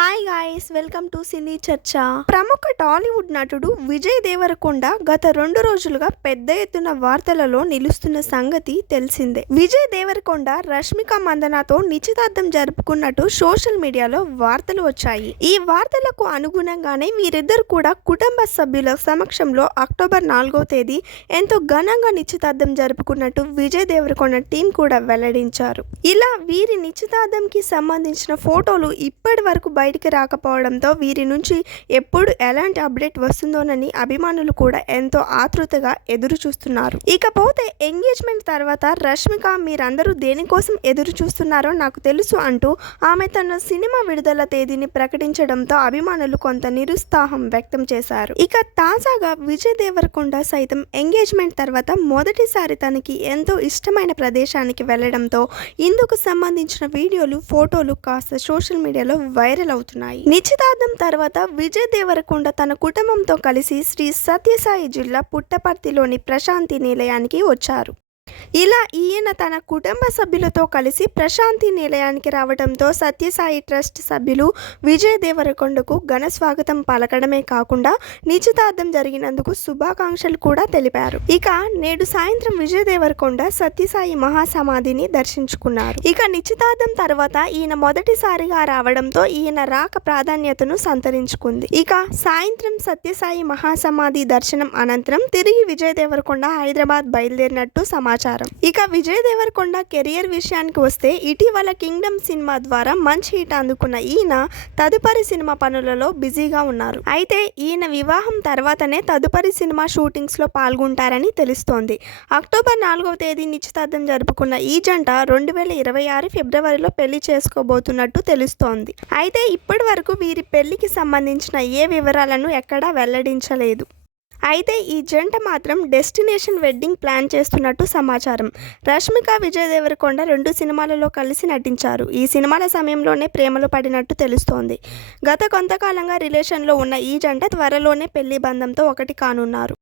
Hi guys, welcome to సినీ చర్చ. ప్రముఖ టాలీవుడ్ నటుడు విజయ్ దేవరకొండ గత 2 రోజులుగా పెద్ద ఎత్తున వార్తలలో నిలుస్తున్న సంగతి తెలిసిందే. విజయ్ దేవరకొండ రష్మిక మందనాతో నిశ్చితార్థం జరుపుకున్నట్టు సోషల్ మీడియాలో వార్తలు వచ్చాయి. ఈ వార్తలకు అనుగుణంగానే వీరిద్దరు కూడా కుటుంబ సభ్యుల సమక్షంలో అక్టోబర్ 4వ తేదీ ఎంతో ఘనంగా నిశ్చితార్థం జరుపుకున్నట్టు విజయ్ దేవరకొండ టీం కూడా వెల్లడించారు. ఇలా వీరి నిశ్చితార్థంకి సంబంధించిన ఫోటోలు ఇప్పటి వరకు బయటికి రాకపోవడంతో వీరి నుంచి ఎప్పుడు ఎలాంటి అప్డేట్ వస్తుందోనని అభిమానులు కూడా ఎంతో ఆతృతగా ఎదురు చూస్తున్నారు. ఇకపోతే ఎంగేజ్మెంట్ తర్వాత రష్మిక మీరందరూ దేనికోసం ఎదురు చూస్తున్నారో నాకు తెలుసు అంటూ ఆమె తన సినిమా విడుదల తేదీని ప్రకటించడంతో అభిమానులు కొంత నిరుత్సాహం వ్యక్తం చేశారు. ఇక తాజాగా విజయ్ దేవరకొండ సైతం ఎంగేజ్మెంట్ తర్వాత మొదటిసారి తనకి ఎంతో ఇష్టమైన ప్రదేశానికి వెళ్లడంతో ఇందుకు సంబంధించిన వీడియోలు, ఫోటోలు కాస్త సోషల్ మీడియాలో వైరల్ అవుతున్నాయి. నిశ్చితార్థం తర్వాత విజయ్ దేవరకొండ తన కుటుంబంతో కలిసి శ్రీ సత్యసాయి జిల్లా పుట్టపర్తిలోని ప్రశాంతి నిలయానికి వచ్చారు. ఇలా ఈయన తన కుటుంబ సభ్యులతో కలిసి ప్రశాంతి నిలయానికి రావడంతో సత్యసాయి ట్రస్ట్ సభ్యులు విజయ్ దేవరకొండకు ఘన స్వాగతం పలకడమే కాకుండా నిశ్చితార్థం జరిగినందుకు శుభాకాంక్షలు కూడా తెలిపారు. ఇక నేడు సాయంత్రం విజయ్ దేవరకొండ సత్యసాయి మహాసమాధిని దర్శించుకున్నారు. ఇక నిశ్చితార్థం తర్వాత ఈయన మొదటిసారిగా రావడంతో ఈయన రాక ప్రాధాన్యతను సంతరించుకుంది. ఇక సాయంత్రం సత్యసాయి మహాసమాధి దర్శనం అనంతరం తిరిగి విజయ్ దేవరకొండ హైదరాబాద్ బయలుదేరినట్టు సమాచారం. ఇక విజయ్ దేవరకొండ కెరియర్ విషయానికి వస్తే ఇటీవల కింగ్డమ్ సినిమా ద్వారా మంచి హిట్ అందుకున్న ఈయన తదుపరి సినిమా పనులలో బిజీగా ఉన్నారు. అయితే ఈయన వివాహం తర్వాతనే తదుపరి సినిమా షూటింగ్స్ లో పాల్గొంటారని తెలుస్తోంది. అక్టోబర్ 4వ తేదీ నిశ్చితార్థం జరుపుకున్న ఈ జంట 2026 ఫిబ్రవరిలో పెళ్లి చేసుకోబోతున్నట్టు తెలుస్తోంది. అయితే ఇప్పటి వరకు వీరి పెళ్లికి సంబంధించిన ఏ వివరాలను ఎక్కడా వెల్లడించలేదు. అయితే ఈ జంట మాత్రం డెస్టినేషన్ వెడ్డింగ్ ప్లాన్ చేస్తున్నట్టు సమాచారం. రష్మిక, విజయ్ దేవరకొండ 2 సినిమాలలో కలిసి నటించారు. ఈ సినిమాల సమయంలోనే ప్రేమలో పడినట్టు తెలుస్తోంది. గత కొంతకాలంగా రిలేషన్లో ఉన్న ఈ జంట త్వరలోనే పెళ్లి బంధంతో ఒకటి కానున్నారు.